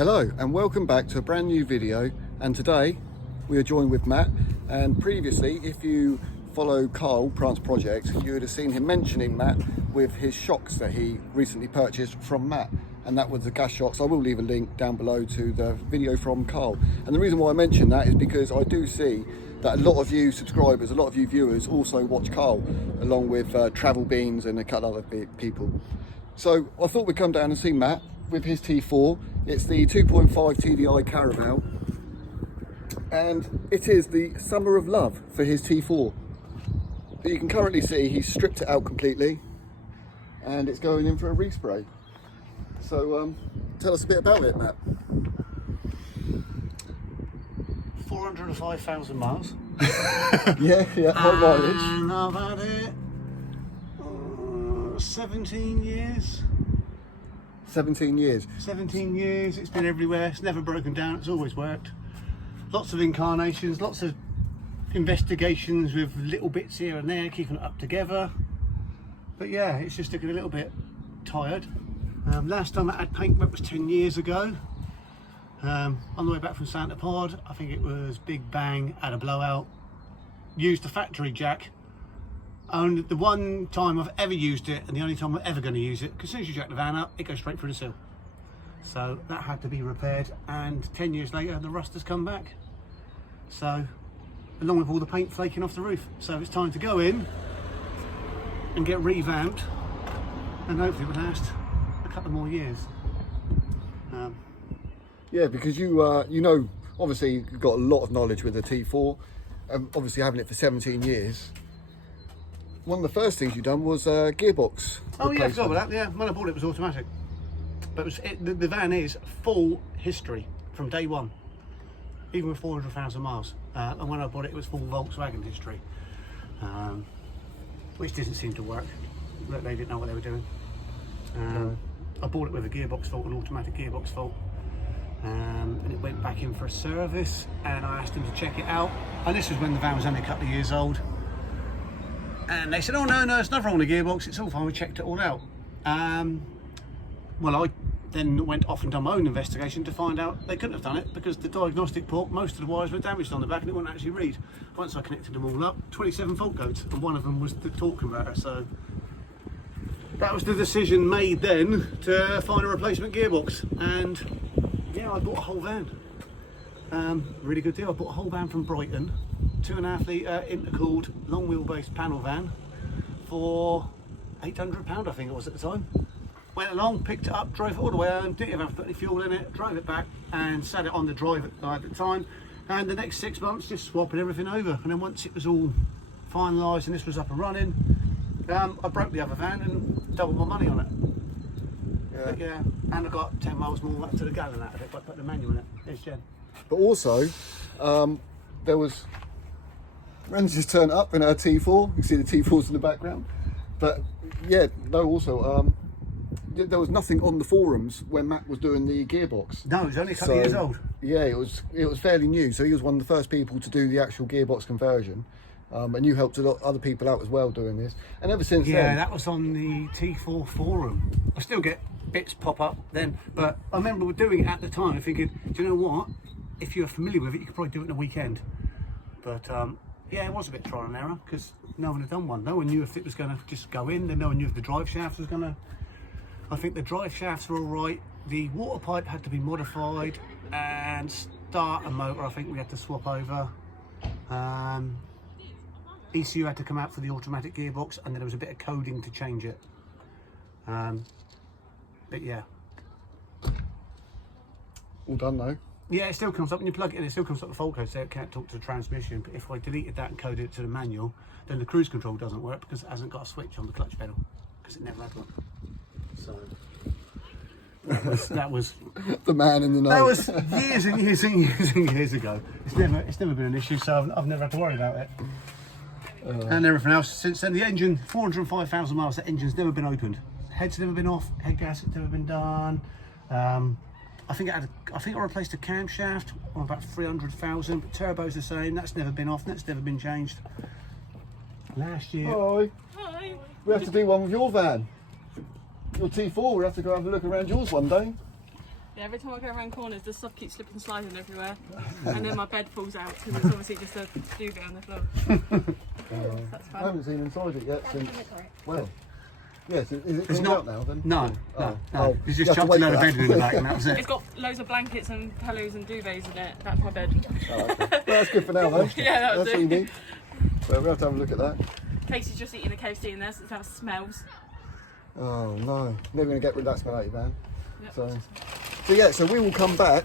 Hello and welcome back to a brand new video, and today we are joined with Matt. And previously, if you follow Carl, Pranceproject, you would have seen him mentioning Matt with his shocks that he recently purchased from Matt, and that was the gas shocks. I will leave a link down below to the video from Carl. And the reason why I mention that is because I do see that a lot of you subscribers, a lot of you viewers also watch Carl, along with Travel Beans and a couple other people. So I thought we'd come down and see Matt with his T4. It's the 2.5 TDI Caravelle, and it is the summer of love for his T4. But you can currently see he's stripped it out completely, and it's going in for a respray. So tell us a bit about it, Matt. 405,000 miles. yeah, high mileage. And I've had it 17 years. 17 years. 17 years, it's been everywhere, it's never broken down, it's always worked. Lots of incarnations, lots of investigations with little bits here and there, keeping it up together. But yeah, it's just looking a little bit tired. Last time I had paint work was 10 years ago. On the way back from Santa Pod, I think it was Big Bang, had a blowout, used the factory jack. And the one time I've ever used it, and the only time I'm ever going to use it, because as soon as you jack the van up, it goes straight through the sill. So that had to be repaired, and 10 years later the rust has come back. So, along with all the paint flaking off the roof. So it's time to go in and get revamped, and hopefully it will last a couple more years. Yeah, because you know, obviously you've got a lot of knowledge with the T4, obviously having it for 17 years. One of the first things you done was gearbox. Oh yeah, I forgot about that. Yeah, when I bought it, it was automatic. But the van is full history from day one, even with 400,000 miles. And when I bought it, it was full Volkswagen history, which didn't seem to work. They didn't know what they were doing. I bought it with a gearbox fault, an automatic gearbox fault. And it went back in for a service, and I asked them to check it out. And this was when the van was only a couple of years old. And they said, oh no, it's nothing wrong with the gearbox, it's all fine, we checked it all out. Well, I then went off and done my own investigation to find out they couldn't have done it, because the diagnostic port, most of the wires were damaged on the back and it wouldn't actually read. Once I connected them all up, 27 fault codes, and one of them was the torque converter. So that was the decision made then to find a replacement gearbox. And yeah, I bought a whole van. Really good deal. I bought a whole van from Brighton, 2.5 litre intercooled long wheelbase panel van for £800 I think it was at the time. Went along, picked it up, drove it all the way home, didn't even have to put any fuel in it, drove it back and sat it on the drive at the time. And the next 6 months just swapping everything over. And then once it was all finalised and this was up and running, I broke the other van and doubled my money on it. Yeah. But yeah, and I got 10 miles more to the gallon out of it by putting the manual in it. There's Jen. But also, there was, Ren's just turned up in her T4. You can see the T4s in the background. But yeah, no, also, there was nothing on the forums when Matt was doing the gearbox. No, it was only a couple of years old. Yeah, it was fairly new. So he was one of the first people to do the actual gearbox conversion. And you helped a lot of other people out as well doing this. And ever since then... Yeah, that was on the T4 forum. I still get bits pop up then, but I remember doing it at the time and thinking, do you know what? If you're familiar with it, you could probably do it in a weekend. But yeah, it was a bit trial and error because no one had done one. No one knew if it was going to just go in, then no one knew if the drive shaft was going to... I think the drive shafts were all right. The water pipe had to be modified, and starter motor, I think we had to swap over. ECU had to come out for the automatic gearbox, and then there was a bit of coding to change it. But yeah. All done though. Yeah, it still comes up when you plug it in, it still comes up the fault code, so it can't talk to the transmission. But if I deleted that and coded it to the manual, then the cruise control doesn't work because it hasn't got a switch on the clutch pedal, because it never had one. So that was the man in the know. That was years and years and years and years ago. It's never been an issue, so I've never had to worry about it. And everything else since then. The engine, 405,000 miles. The engine's never been opened. Head's never been off. Head gas has never been done. I think I replaced a camshaft on about 300,000. But turbo's the same. That's never been off. That's never been changed. Last year. Hi. We have to do one with your van. Your T4. We have to go have a look around yours one day. Yeah, every time I go around corners, the stuff keeps slipping and sliding everywhere, and then my bed falls out because it's obviously just a duvet on the floor. That's fun. I haven't seen inside it yet since. Well, yes. Is it cleaned not out now then? No. Oh, He's you just have to chucked wait a load for of that. bedding in the back, and that was it. It's got loads of blankets and pillows and duvets in it. That's my bed. Oh, okay. Well, that's good for now, though. Yeah, that'll That's do. all you need. So we'll have to have a look at that. Casey's just eating a KFC in there, so that smells. Oh no, never going to get rid of that smell out of your van. Yep. So yeah, so we will come back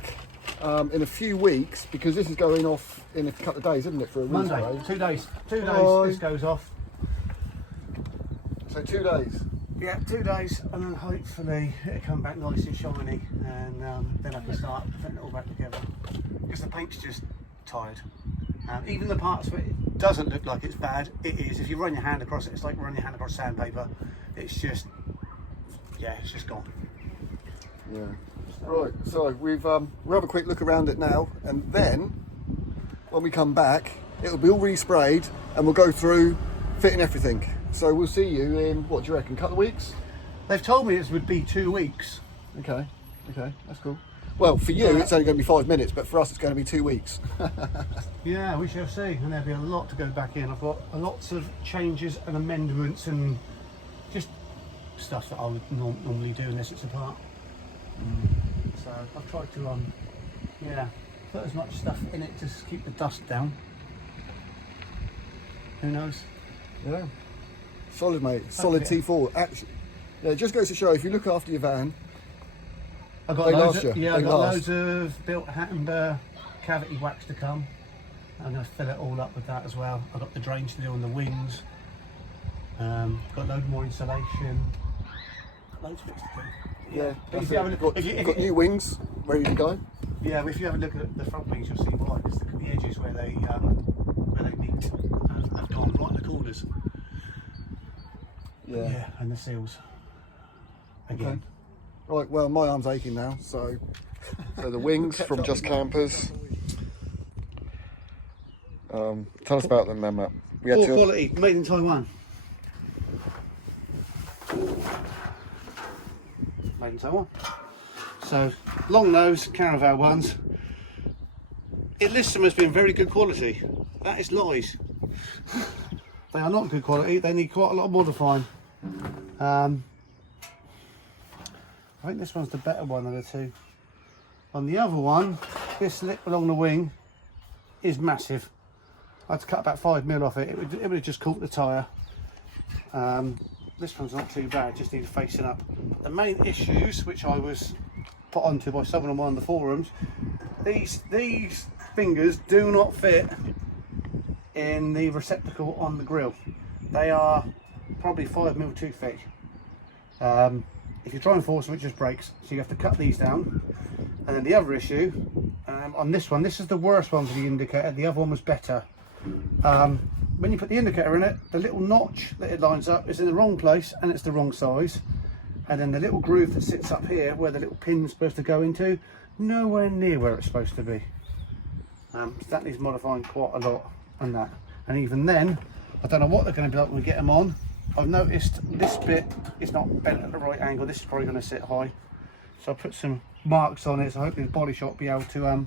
in a few weeks because this is going off in a couple of days, isn't it? For a Monday, respray. 2 days. 2 days. Bye. This goes off. So 2 days. Yeah, 2 days, and then hopefully it'll come back nice and shiny, and then I can start putting it all back together. Because the paint's just tired. Even the parts where it doesn't look like it's bad, it is. If you run your hand across it, it's like running your hand across sandpaper. It's just, yeah, it's just gone. Yeah. Right. So we'll have a quick look around it now, and then when we come back, it'll be all resprayed, and we'll go through fitting everything. So we'll see you in, what do you reckon, a couple of weeks? They've told me this would be 2 weeks. Okay, that's cool. Well, for you, it's only going to be 5 minutes, but for us, it's going to be 2 weeks. Yeah, we shall see, and there'll be a lot to go back in. I've got lots of changes and amendments and just stuff that I would normally do unless it's a part. So I've tried to, put as much stuff in it to keep the dust down. Who knows? Yeah. Solid, mate. Solid Okay. T4. Actually, yeah, it just goes to show if you look after your van, I've got They loads last of, you. yeah, They I've got last. loads of built Hattenberg cavity wax to come. I'm going to fill it all up with that as well. I've got the drains to do on the wings. Got loads more insulation. Got loads of bits to do. yeah, If you have a look, got new wings ready to go. yeah, if you have a look at the front wings, you'll see why. Because the edges where they meet have gone right in the corners. Yeah. And the seals. Again. Okay. Right. Well, my arm's aching now, so the wings from Just Kampers. Tell us about them, then, Matt. We had Poor to. quality, made in Taiwan. Made in Taiwan. So, long nose caravel ones. It lists them as being very good quality. That is lies. They are not good quality. They need quite a lot of modifying. I think this one's the better one of the two. On the other one, this lip along the wing is massive. I had to cut about 5mm off it. It would have just caught the tyre. This one's not too bad, just needs facing up. The main issues, which I was put onto by someone on one of the forums, these fingers do not fit in the receptacle on the grill. They are probably 5mm too thick. If you try and force them, it just breaks. So you have to cut these down. And then the other issue, on this one, this is the worst one for the indicator. The other one was better. When you put the indicator in it, the little notch that it lines up is in the wrong place and it's the wrong size. And then the little groove that sits up here, where the little pin's supposed to go into, nowhere near where it's supposed to be. So that needs modifying quite a lot on that. And even then, I don't know what they're going to be like when we get them on. I've noticed this bit is not bent at the right angle. This is probably going to sit high. So I put some marks on it, so hopefully the body shop will be able to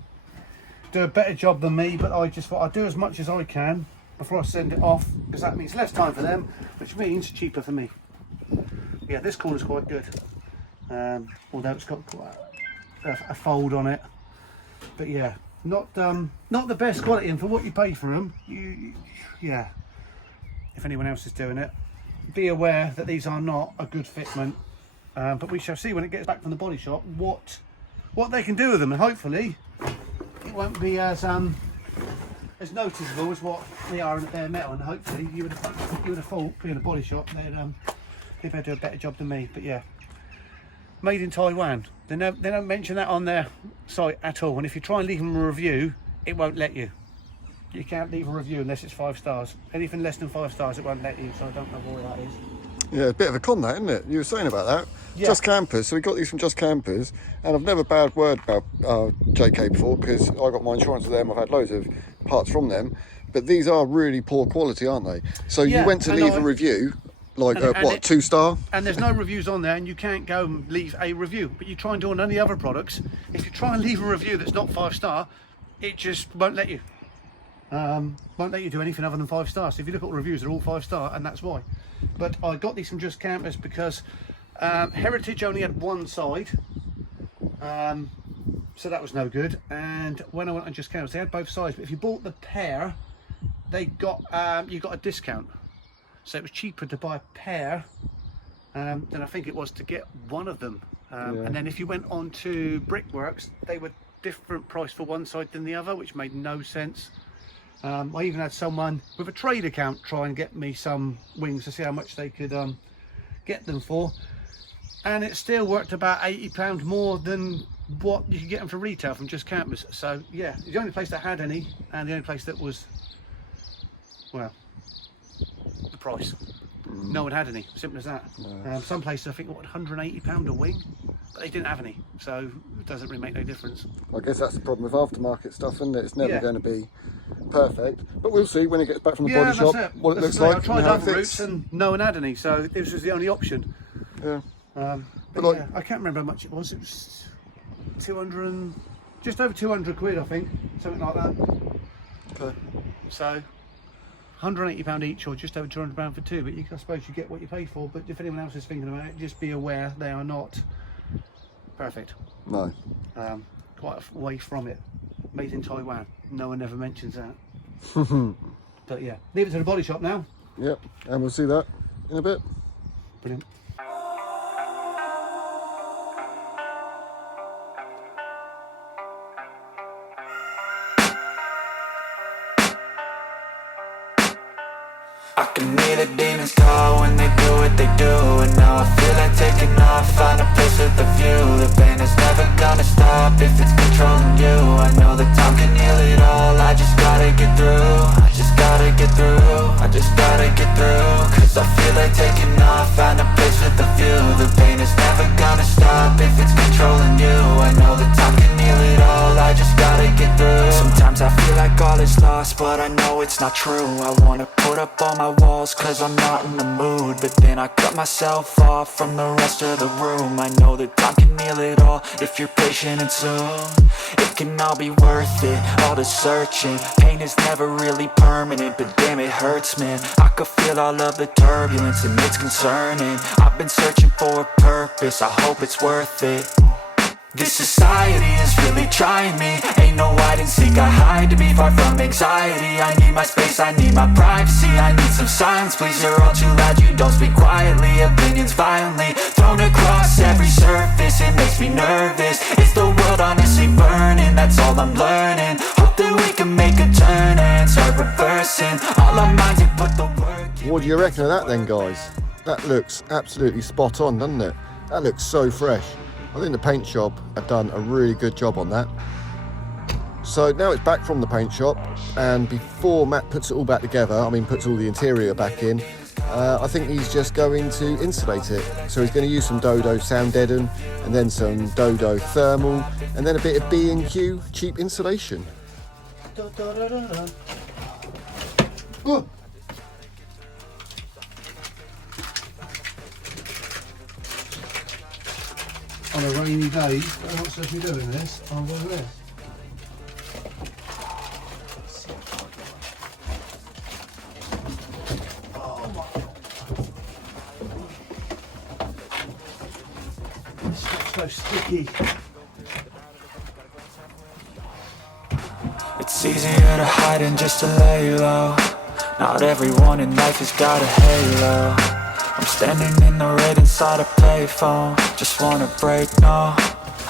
do a better job than me. But I just thought I'd do as much as I can before I send it off, because that means less time for them, which means cheaper for me. Yeah, this corner's quite good, although it's got quite a fold on it. But yeah, not the best quality, and for what you pay for them, yeah. If anyone else is doing it, be aware that these are not a good fitment. But we shall see when it gets back from the body shop what they can do with them, and hopefully it won't be as noticeable as what they are in the bare metal. And hopefully you would have thought, being a body shop, they'd better do a better job than me. But yeah, made in Taiwan. They don't mention that on their site at all. And if you try and leave them a review, it won't let you. You can't leave a review unless it's 5 stars. Anything less than 5 stars, it won't let you. So I don't know why that is. Yeah, a bit of a con, that, isn't it? You were saying about that. Yeah. Just Kampers. So we got these from Just Kampers, and I've never bad word about JK before, because I got my insurance with them. I've had loads of parts from them, but these are really poor quality, aren't they? So Yeah, you went to and leave a review, Like, And what, 2-star? And there's no reviews on there, and you can't go and leave a review. But you try and do on any other products, if you try and leave a review that's not 5-star, it just won't let you. Won't let you do anything other than 5 stars. So if you look at all the reviews, they're all 5-star, and that's why. But I got these from Just Kampers because Heritage only had one side, so that was no good. And when I went on Just Kampers, they had both sides. But if you bought the pair, they got you got a discount. So it was cheaper to buy a pair than I think it was to get one of them. And then if you went on to Brickworks, they were different price for one side than the other, which made no sense. I even had someone with a trade account try and get me some wings to see how much they could get them for, and it still worked about £80 more than what you could get them for retail from Just Kampers. So yeah, the only place that had any, and the only place that was, well, the price. No one had any, simple as that. No. Some places I think what, £180 a wing, but they didn't have any, so it doesn't really make no difference. I guess that's the problem with aftermarket stuff, isn't it? It's never going to be perfect, but we'll see when it gets back from the body shop what it looks like. I tried other routes and no one had any, so this was the only option. Yeah. But like, yeah, I can't remember how much it was. It was 200 and just over 200 quid, I think, something like that. Okay. So £180 each, or just over £200 for two. But I suppose you get what you pay for. But if anyone else is thinking about it, just be aware they are not perfect. No. Quite a way from it. Made in Taiwan. No one ever mentions that. But yeah, leave it to the body shop now. Yep, and we'll see that in a bit. Brilliant. I can hear the demons call when they do what they do, and now I feel like taking off, find a place with a view. The pain is never gonna stop if it's controlling you. I know that time can heal it all, I just gotta get through. I just gotta get through, I just gotta get through. Cause I feel like taking off, find a place with a view. The pain is never gonna stop if it's controlling you. I know that time can heal it all, I just gotta get through. Sometimes I feel like all is lost, but I know it's not true. I wanna put up all my walls cause I'm not in the mood, but then I cut myself off from the rest of the room. I know that time can heal it all if you're patient and soon. It can all be worth it, all the searching. Pain is never really permanent, but damn it hurts, man. I could feel all of the turbulence and it's concerning. I've been searching for a purpose, I hope it's worth it. This society is really trying me. Ain't no hide and seek, I hide to be far from anxiety. I need my space, I need my privacy. I need some silence, please, you're all too loud. You don't speak quietly, opinions violently thrown across every surface. It makes me nervous, it's the world honestly burning. That's all I'm learning, hope that we can make a turn and start reversing all our minds and put the work in. What do you reckon of that then, guys? That looks absolutely spot on, doesn't it? That looks so fresh. I think the paint shop have done a really good job on that. So now it's back from the paint shop, and before Matt puts it all back together, I mean puts all the interior back in, I think he's just going to insulate it. So he's going to use some Dodo sound deaden, and then some Dodo thermal, and then a bit of B&Q cheap insulation. Oh. On a rainy day, I'm not supposed to be doing this. I'll do this. Oh my God. It's so sticky. It's easier to hide than just to lay low. Not everyone in life has got a halo. I'm standing in the red inside a payphone. Just wanna break, no,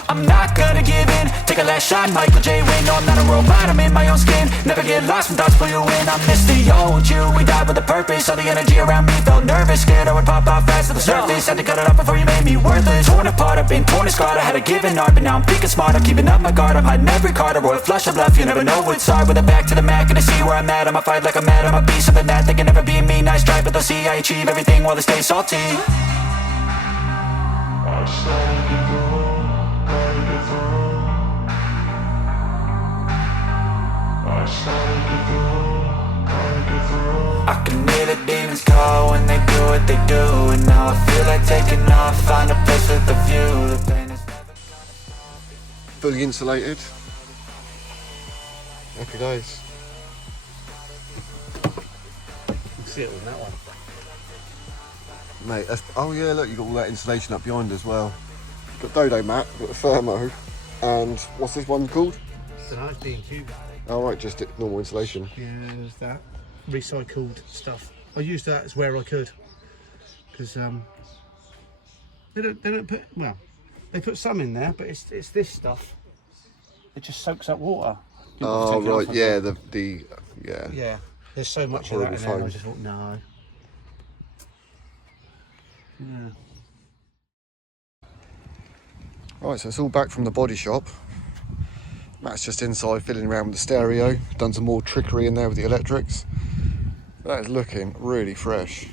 I'm not gonna give in. Take a last shot, Michael J. Win. No, I'm not a robot, I'm in my own skin. Never get lost when thoughts pull you in. I miss the old you, we died with a purpose. All the energy around me felt nervous, scared I would pop off fast to the surface. Had to cut it off before you made me worthless. Torn apart, I've been torn and scarred. I had a given art, but now I'm thinking smart. I'm keeping up my guard, I'm hiding every card. A royal flush of love, you never know what's hard. With a back to the mat, gonna see where I'm at. I'ma fight like I'm mad, I'ma be something that they can never be me. Nice try, but they'll see I achieve everything while they stay salty. I can hear the demons call when they do what what they do. And now I feel like taking off, find a place with a view. The pain is Fully insulated. Happy days. See it on that one. Mate, that's, oh yeah, look, you've got all that insulation up behind as well. Got Dodo mat, got the thermo, and what's this one called? It's a nice B&Q. Oh right, just normal insulation. Yeah, there's that recycled stuff. I used that as where I could, because they don't put, well, they put some in there, but it's this stuff. It just soaks up water. Oh right, yeah, yeah. Yeah, there's so much of that in there. And I Foam. just thought no. Yeah. Right, so it's all back from the body shop. Matt's just inside fiddling around with the stereo, done some more trickery in there with the electrics. That is looking really fresh.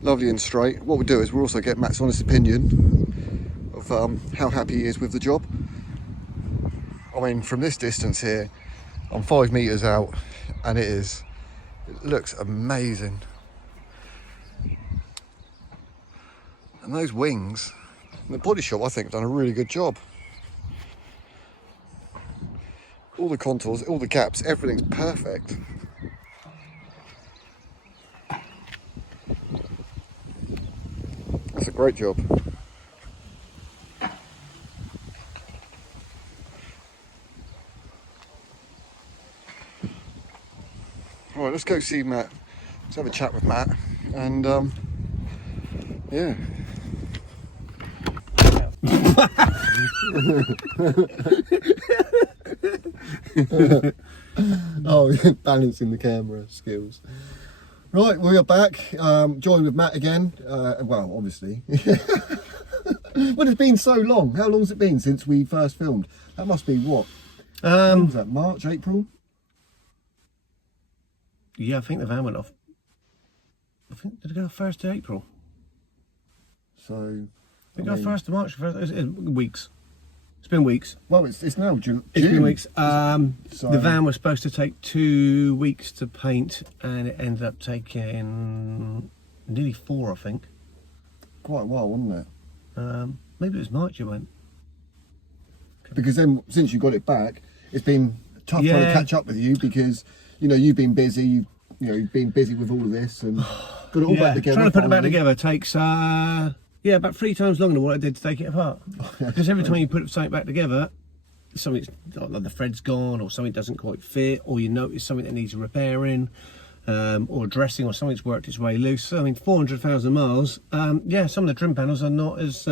Lovely and straight. What we'll do is we'll also get Matt's honest opinion of how happy he is with the job. I mean, from this distance here, I'm 5 meters out, and it looks amazing. And those wings, the body shop I think have done a really good job. All the contours, all the gaps, everything's perfect. That's a great job. All right, let's go see Matt. Let's have a chat with Matt, and yeah. Oh, balancing the camera skills. Right, we are back, joined with Matt again. Well, obviously. Well, it's been so long. How long has it been since we first filmed? That must be what? When was that? March, April? Yeah, I think the van went off. I think, did it go 1st of April? So, I think it goes 1st of March. Weeks. It's been weeks. well, it's now June. It's been weeks. So- The van was supposed to take 2 weeks to paint, and it ended up taking nearly 4, I think. Quite a while, wasn't it? Maybe it was March it went. Because then, since you got it back, it's been tough trying to Yeah. catch up with you because, you know, you've been busy. You've been busy with all of this and got it all back together. Trying to put it back finally. together takes about 3 times longer than what I did to take it apart. Because every time you put something back together, something's like the thread's gone, or something doesn't quite fit, or you notice something that needs repairing, or dressing, or something's worked its way loose. So, I mean, 400,000 miles. Yeah, some of the trim panels are not as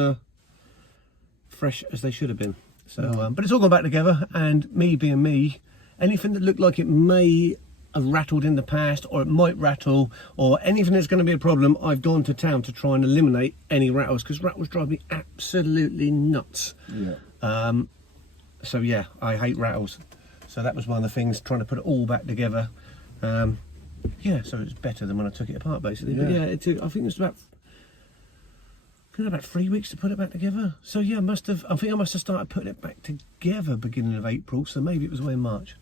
fresh as they should have been. So, but it's all gone back together, and me being me, anything that looked like it may have rattled in the past, or it might rattle, or anything that's going to be a problem, I've gone to town to try and eliminate any rattles, because rattles drive me absolutely nuts. Yeah. So yeah, I hate rattles. So that was one of the things, trying to put it all back together. Yeah, so it's better than when I took it apart, basically. But yeah, I think it was about 3 weeks to put it back together. So yeah, I think I must have started putting it back together beginning of April, so maybe it was away in March.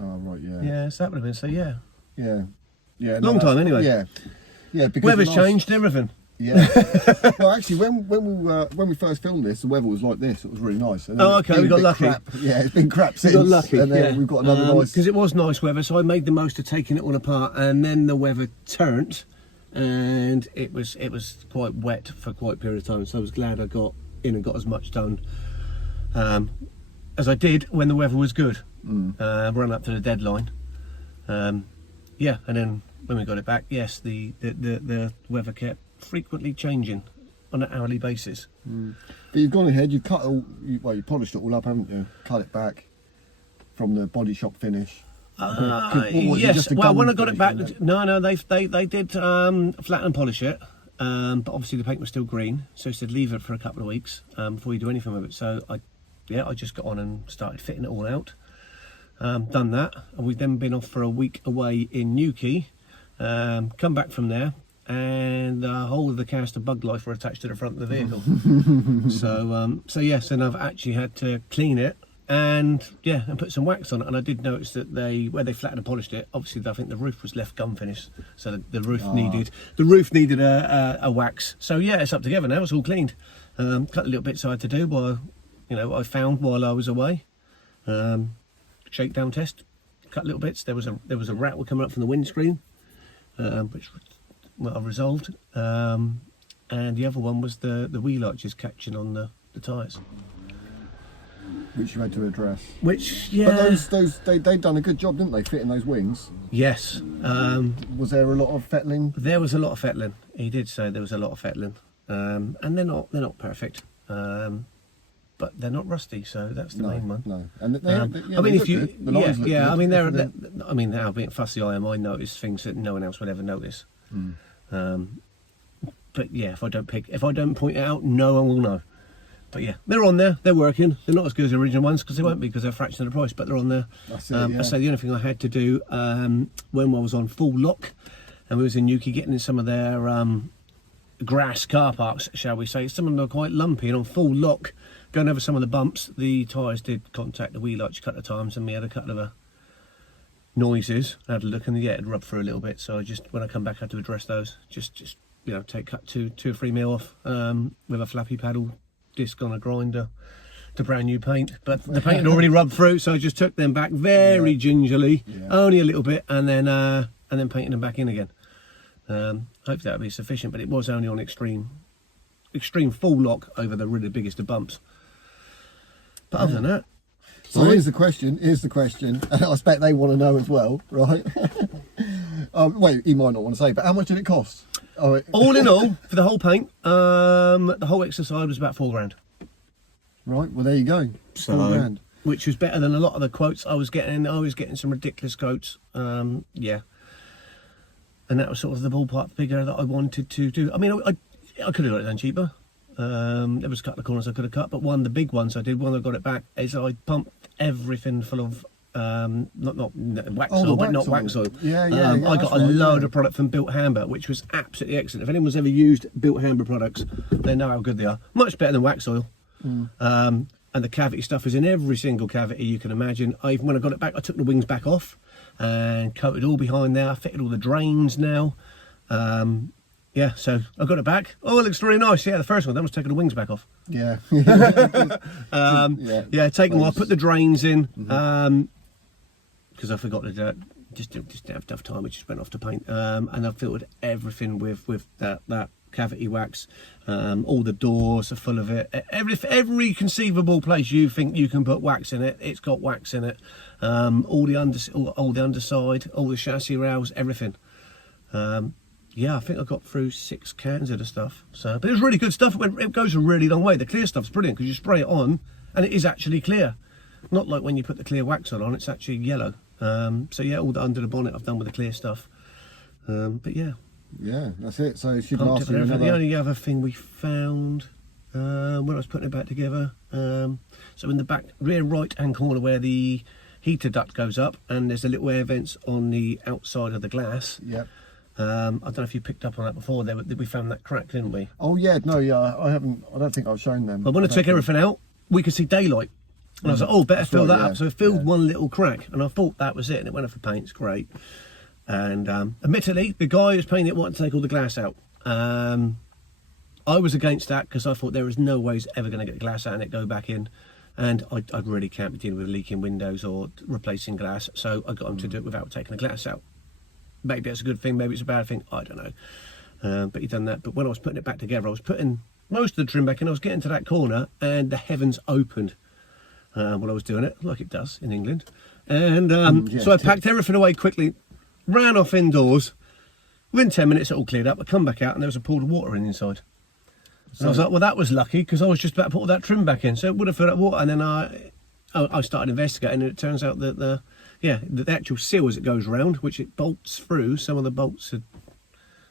Oh, right, yeah. Yeah, so that would have been, so yeah. Yeah. Yeah. Long time anyway. Yeah. Yeah, because Weather's the last- changed, everything. Yeah. Well, actually, when we first filmed this, the weather was like this. It was really nice. And then Oh, it's okay, been we a got bit lucky. crap. Yeah, it's been crap since. We got lucky, and then yeah. we've got another nice. Because it was nice weather, so I made the most of taking it all apart, and then the weather turned, and it was quite wet for quite a period of time. So I was glad I got in and got as much done as I did when the weather was good. Run up to the deadline. Yeah, and then when we got it back, yes, the weather kept frequently changing on an hourly basis. But you've gone ahead. You cut you polished it all up, haven't you? Cut it back from the body shop finish. What was it, Yes. just a Well, gun when I got it finish, back, wasn't it? no, they did flatten and polish it, but obviously the paint was still green, so he said leave it for a couple of weeks before you do anything with it. So I just got on and started fitting it all out. Done that, and we've then been off for a week away in Newquay. Come back from there, and the whole of the canister bug life were attached to the front of the vehicle. So yes, and I've actually had to clean it and yeah, and put some wax on it. And I did notice that where they flattened and polished it, obviously I think the roof was left gum finished, so the roof needed a wax. So yeah, it's up together now. It's all cleaned. Cut the little bits I had to do while I found while I was away. Shakedown test, cut little bits. There was a rattle coming up from the windscreen, which I resolved. And the other one was the wheel arches catching on the tyres, which you had to address. Which, yeah. But they'd done a good job, didn't they, fitting those wings? Yes. Was there a lot of fettling? There was a lot of fettling. He did say there was a lot of fettling. And they're not perfect. But they're not rusty, so that's the main one. No, and I mean, now being fussy I am, I notice things that no one else would ever notice. But yeah, if I don't point it out, no one will know. But yeah, they're on there, they're working. They're not as good as the original ones because they won't be, because they're a fraction of the price, but they're on there. That's it, yeah. I say the only thing I had to do when I was on full lock and we was in Newquay getting in some of their grass car parks, shall we say, some of them are quite lumpy, and on full lock, going over some of the bumps, the tyres did contact the wheel arch a couple of times, and we had a couple of noises. I had a look, and yeah, it rubbed through a little bit. So I just, when I come back, I had to address those. Just cut 2 or 3 mil off with a flappy paddle disc on a grinder to brand new paint. But the paint had already rubbed through, so I just took them back very gingerly, only a little bit, and then painting them back in again. Hope that'll be sufficient, but it was only on extreme full lock over the really biggest of bumps. But other than that, so here's the question. I expect they want to know as well, right? Wait, he might not want to say, but how much did it cost? All in all, for the whole paint, the whole exercise was about £4 grand. Right, well there you go. So, £4 grand, which was better than a lot of the quotes I was getting. I was getting some ridiculous quotes. Yeah. And that was sort of the ballpark figure that I wanted to do. I mean, I could have got it done cheaper. There was a couple of corners I could have cut, but one of the big ones I did, when I got it back, is I pumped everything full of not wax oil, but not wax oil. Yeah, I got a load of product from Built Hamber, which was absolutely excellent. If anyone's ever used Built Hamber products, they know how good they are. Much better than wax oil. And the cavity stuff is in every single cavity you can imagine. When I got it back, I took the wings back off and coated all behind there. I fitted all the drains now. Yeah, so I got it back. Oh, it looks very nice. Yeah, the first one, that was taking the wings back off. Yeah. Taking I put the drains in because I forgot to do it. Just didn't have enough time. We just went off to paint, and I filtered everything with that cavity wax. All the doors are full of it. Every conceivable place you think you can put wax in it, it's got wax in it. All the underside, all the chassis rails, everything. Yeah, I think I got through 6 cans of the stuff. So, but it was really good stuff. It goes a really long way. The clear stuff's brilliant because you spray it on and it is actually clear. Not like when you put the clear wax on, it's actually yellow. So yeah, all the under the bonnet I've done with the clear stuff. But yeah. Yeah, that's it. So it should last you another... The only other thing we found when I was putting it back together, so in the back rear right hand corner where the heater duct goes up, and there's a little air vents on the outside of the glass. Yep. I don't know if you picked up on that before. We found that crack, didn't we? Oh yeah, no, yeah, I haven't. I don't think I've shown them. But when I took everything out, we could see daylight, and I was like, "Oh, better fill that up." So I filled one little crack, and I thought that was it, and it went off for paint. It's great. And admittedly, the guy who's painting it wanted to take all the glass out. I was against that because I thought there is no way he's ever going to get the glass out and it go back in. And I really can't be dealing with leaking windows or replacing glass, so I got him to do it without taking the glass out. Maybe it's a good thing, maybe it's a bad thing, I don't know. But he done that. But when I was putting it back together, I was putting most of the trim back in. I was getting to that corner and the heavens opened while I was doing it, like it does in England. And so I packed everything away quickly, ran off indoors. Within 10 minutes it all cleared up. I come back out and there was a pool of water inside. So I was like, well, that was lucky because I was just about to put all that trim back in, so it would have filled up water. And then I started investigating, and it turns out that the actual seal as it goes round, which it bolts through, some of the bolts had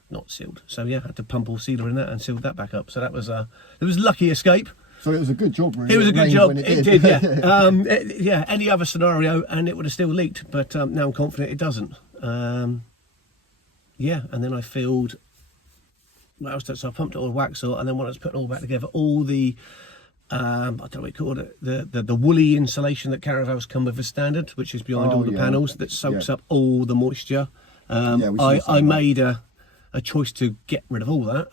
not sealed. So yeah, I had to pump all sealer in that and sealed that back up. So that was it was a lucky escape. So it was a good job, really. It was a good job. It did, yeah. Yeah. Any other scenario, and it would have still leaked. But now I'm confident it doesn't. Yeah, and then I filled. So I pumped it all with wax oil, and then when I was putting it all back together, all the I don't know what you call it, the woolly insulation that caravels come with as standard, which is behind all the panels, that soaks up all the moisture. I made a choice to get rid of all that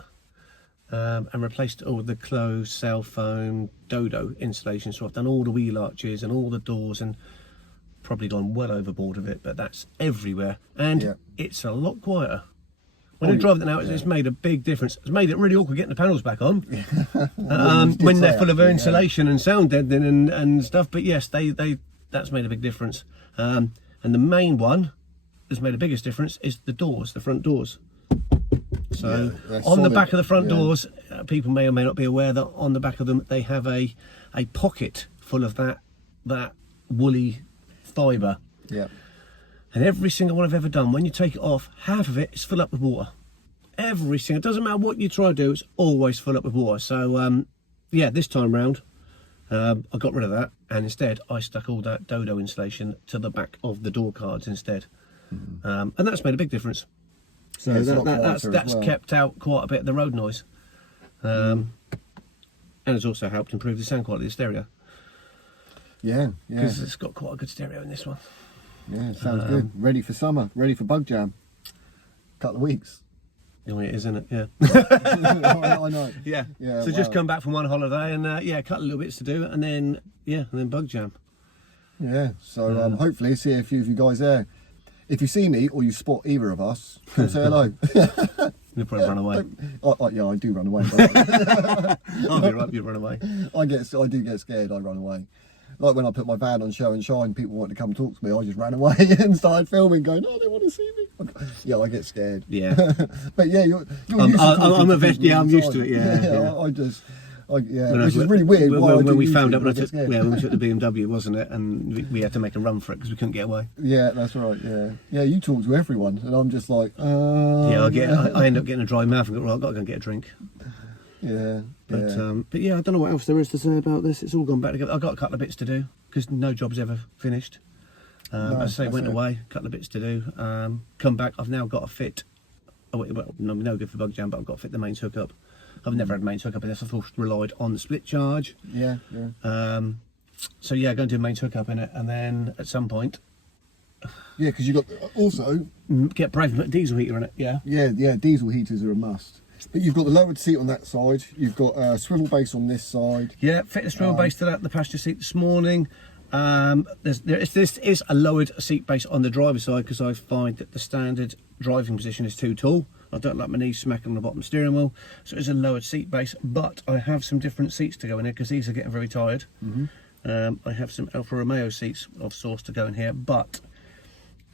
and replaced all the closed cell foam dodo insulation. So I've done all the wheel arches and all the doors, and probably gone well overboard with it, but that's everywhere, and it's a lot quieter. When I drive it now, it's made a big difference. It's made it really awkward getting the panels back on when they're full of insulation and sound deadening and stuff. But yes, that's made a big difference. And the main one that's made the biggest difference is the doors, the front doors. So on the back of the front doors, people may or may not be aware that on the back of them they have a pocket full of that woolly fibre. Yeah. And every single one I've ever done, when you take it off, half of it is full up with water. Every single, it doesn't matter what you try to do, it's always full up with water. So yeah, this time round, I got rid of that, and instead I stuck all that dodo insulation to the back of the door cards instead. And that's made a big difference. So that's kept out quite a bit of the road noise. And it's also helped improve the sound quality of the stereo. Yeah, because it's got quite a good stereo in this one. Yeah, sounds good. Ready for summer, ready for bug jam. Couple of weeks. Oh, it is, isn't it? Yeah. I know. Yeah. So just come back from one holiday and a couple of little bits to do, and then bug jam. Yeah. So hopefully see a few of you guys there. If you see me or you spot either of us, come say hello. You'll probably run away. Yeah, I do run away. I'll be right, you run away. I do get scared. I run away. Like when I put my van on Show and Shine, people wanted to come talk to me. I just ran away and started filming, going, "Oh, they want to see me." Yeah, I get scared. Yeah. But yeah, you're I'm a vet. Yeah, I'm used to it. Yeah. Which is really weird. When we found out when we took the BMW, wasn't it? And we had to make a run for it because we couldn't get away. Yeah, that's right. Yeah. You talk to everyone, and I'm just like, yeah, I end up getting a dry mouth and go, well, I've got to go and get a drink. Yeah. But yeah, I don't know what else there is to say about this. It's all gone back together. I've got a couple of bits to do because no job's ever finished. I say went away, a couple of bits to do. Come back. I've now got to fit. Well, no good for bug jam, but I've got to fit the mains hookup. I've never had mains hookup in this. I've always relied on the split charge. Yeah. So yeah, going to do mains hookup in it, and then at some point. Yeah, because you got also get brave and put a diesel heater in it. Yeah. Diesel heaters are a must. But you've got the lowered seat on that side. You've got a swivel base on this side. Yeah, fit the swivel base to the passenger seat this morning. This is a lowered seat base on the driver's side because I find that the standard driving position is too tall. I don't like my knees smacking on the bottom steering wheel, so it's a lowered seat base. But I have some different seats to go in here because these are getting very tired. I have some Alfa Romeo seats I've sourced to go in here, but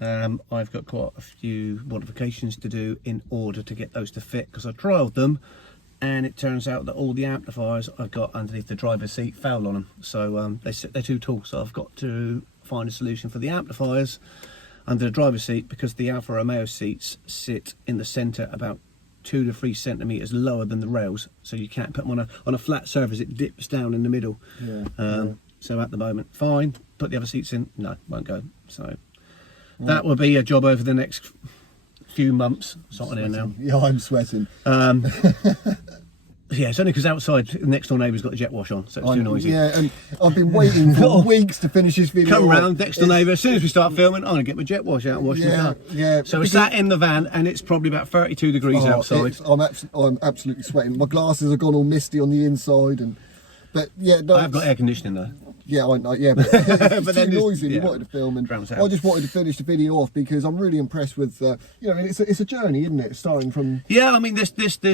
I've got quite a few modifications to do in order to get those to fit because I trialled them and it turns out that all the amplifiers I've got underneath the driver's seat foul on them, so they're too tall. So I've got to find a solution for the amplifiers under the driver's seat because the Alfa Romeo seats sit in the centre about 2 to 3 centimetres lower than the rails, so you can't put them on a flat surface. It dips down in the middle. So at the moment, fine. Put the other seats in, no, won't go. So that will be a job over the next few months. It's not in here now. Yeah, I'm sweating. Yeah, it's only because outside the next door neighbour's got the jet wash on, so it's too noisy. Yeah, and I've been waiting for weeks to finish this video. Come round, next door neighbour, as soon as we start filming, I'm going to get my jet wash out and wash the car. Yeah. So it's sat in the van and it's probably about 32 degrees outside. I'm absolutely sweating. My glasses have gone all misty on the inside. But yeah, no, I've got air conditioning though. Yeah, I know. Yeah, but it's But too then noisy. You wanted to film, and I just wanted to finish the video off because I'm really impressed with. It's a journey, isn't it? Starting from. Yeah, I mean this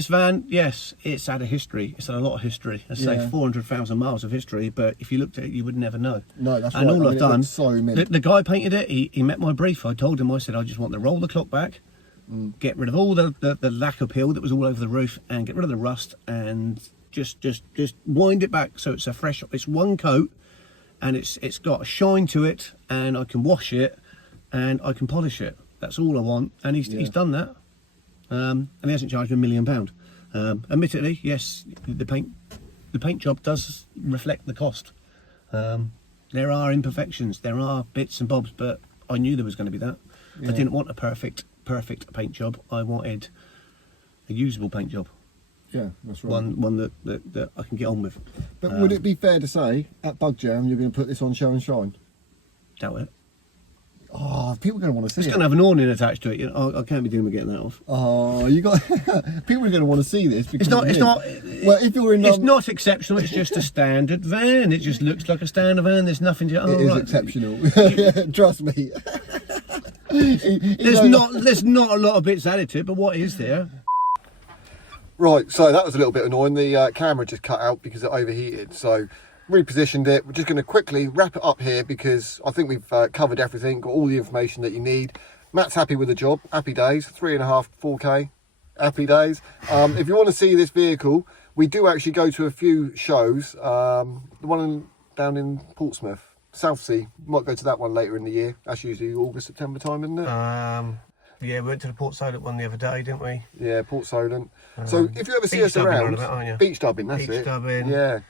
van. Yes, it's had a history. It's had a lot of history. I say 400,000 miles of history. But if you looked at it, you would never know. No, that's and right. all I've done. The guy painted it. He met my brief. I told him. I said I just want to roll the clock back, get rid of all the lacquer peel that was all over the roof, and get rid of the rust, and just wind it back so it's a fresh. It's one coat. And it's got a shine to it, and I can wash it, and I can polish it. That's all I want, and he's done that, and he hasn't charged me £1 million. Admittedly, yes, the paint job does reflect the cost. There are imperfections, there are bits and bobs, but I knew there was going to be that. I didn't want a perfect paint job. I wanted a usable paint job. Yeah, that's right. One that I can get on with. But would it be fair to say, at Bug Jam, you're going to put this on Show and Shine? Doubt it. Oh, people are going to want to see It's it. going to have an awning attached to it. You know, I can't be doing with getting that off. Oh, you got people are going to want to see this. Because It's not. Well, if you're in, it's not exceptional. It's just a standard van. It just looks like a standard van. There's nothing to. it is exceptional. Yeah, trust me. There's not a lot of bits added to it, but what is there? Right, so that was a little bit annoying. The camera just cut out because it overheated. So repositioned it. We're just going to quickly wrap it up here because I think we've covered everything, got all the information that you need. Matt's happy with the job. Happy days. 3.5, 4K. Happy days. If you want to see this vehicle, we do actually go to a few shows. The one down in Portsmouth, Southsea. Might go to that one later in the year. That's usually August, September time, isn't it? Yeah, we went to the Port Solent one the other day, didn't we? Yeah, Port Solent. So if you ever see us around, beach dubbing, that's it. Beach dubbing. Yeah.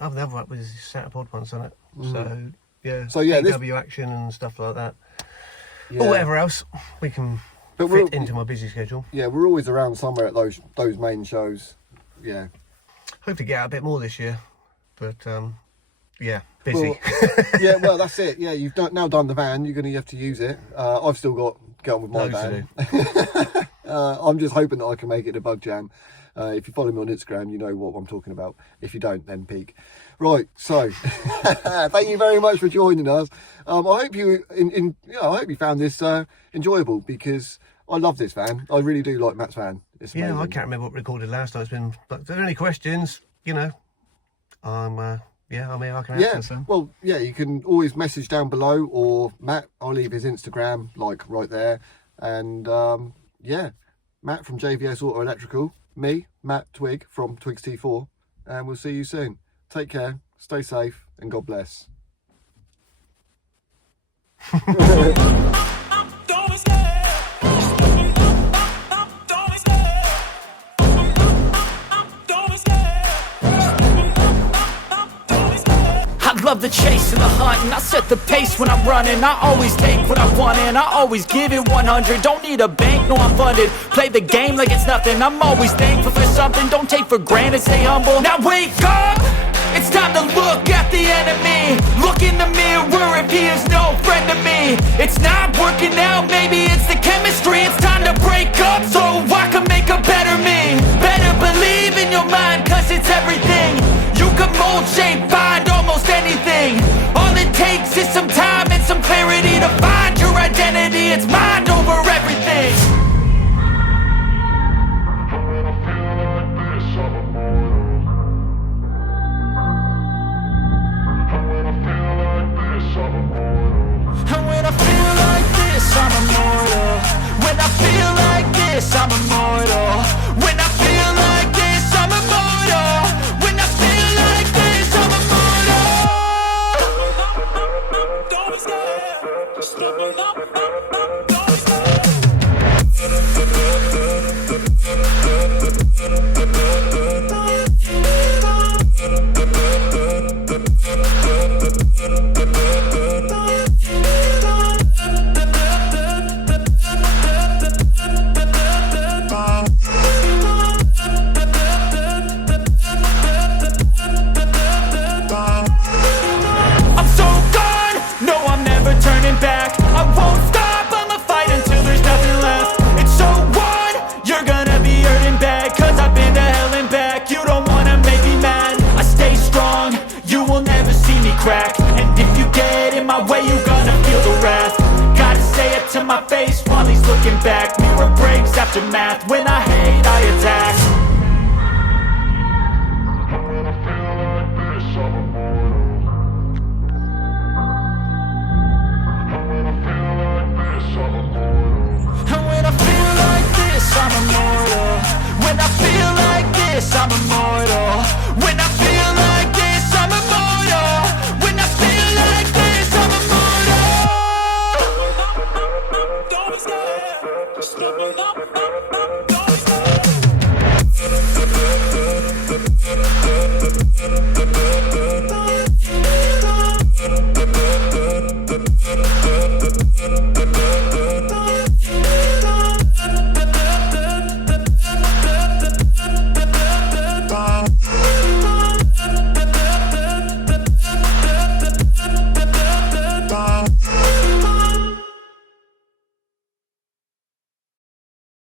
I've never worked with this Satapod once on it. So yeah. So yeah, PW action and stuff like that. Yeah. Or whatever else we can fit into my busy schedule. Yeah, we're always around somewhere at those main shows. Yeah. Hope to get out a bit more this year, but yeah, busy. Well, yeah, well that's it. Yeah, you've now done the van. You're going to have to use it. I've still got to get on with my van. I'm just hoping that I can make it to Bug Jam. If you follow me on Instagram, you know what I'm talking about. If you don't, then peek. Right, so thank you very much for joining us. I hope you, I hope you found this enjoyable because I love this van. I really do like Matt's van. It's amazing. Yeah, I can't remember what we recorded last time. It's been, but if there are any questions, you know, I'm here. I can answer some. Well, yeah, you can always message down below, or Matt. I'll leave his Instagram like right there, and yeah, Matt from JVS Auto Electrical. Me, Matt Twig from Twigs T4, and we'll see you soon. Take care, stay safe, and God bless. I love the chase and the hunt, and I set the pace when I'm running. I always take what I want and I always give it 100. Don't need a bank, no I'm funded. Play the game like it's nothing. I'm always thankful for something. Don't take for granted, stay humble. Now wake up, it's time to look at the enemy. Look in the mirror if he is no friend to me. It's not working out, maybe it's the chemistry. It's time to break up so I can make a better me. Better believe in your mind, cause it's everything. You can mold, shape, find almost anything. All it takes is some time and some clarity to find your identity. It's mind over everything. And when I feel like this, I'm immortal. When I feel like this, I'm immortal. When I feel like this, I'm immortal. When I feel like this, I'm immortal. Don't stop. I'm so gone, no I'm never turning back. I won't stop, I'ma fight until there's nothing left. It's so on, you're gonna be hurting bad. Cause I've been to hell and back. You don't wanna make me mad. I stay strong, you will never see me crack. And if you get in my way, you're gonna feel the wrath. Gotta say it to my face while he's looking back. Mirror breaks after math. When I hate, I attack. And when I feel like this, I'm immortal. When I feel like this, I'm immortal.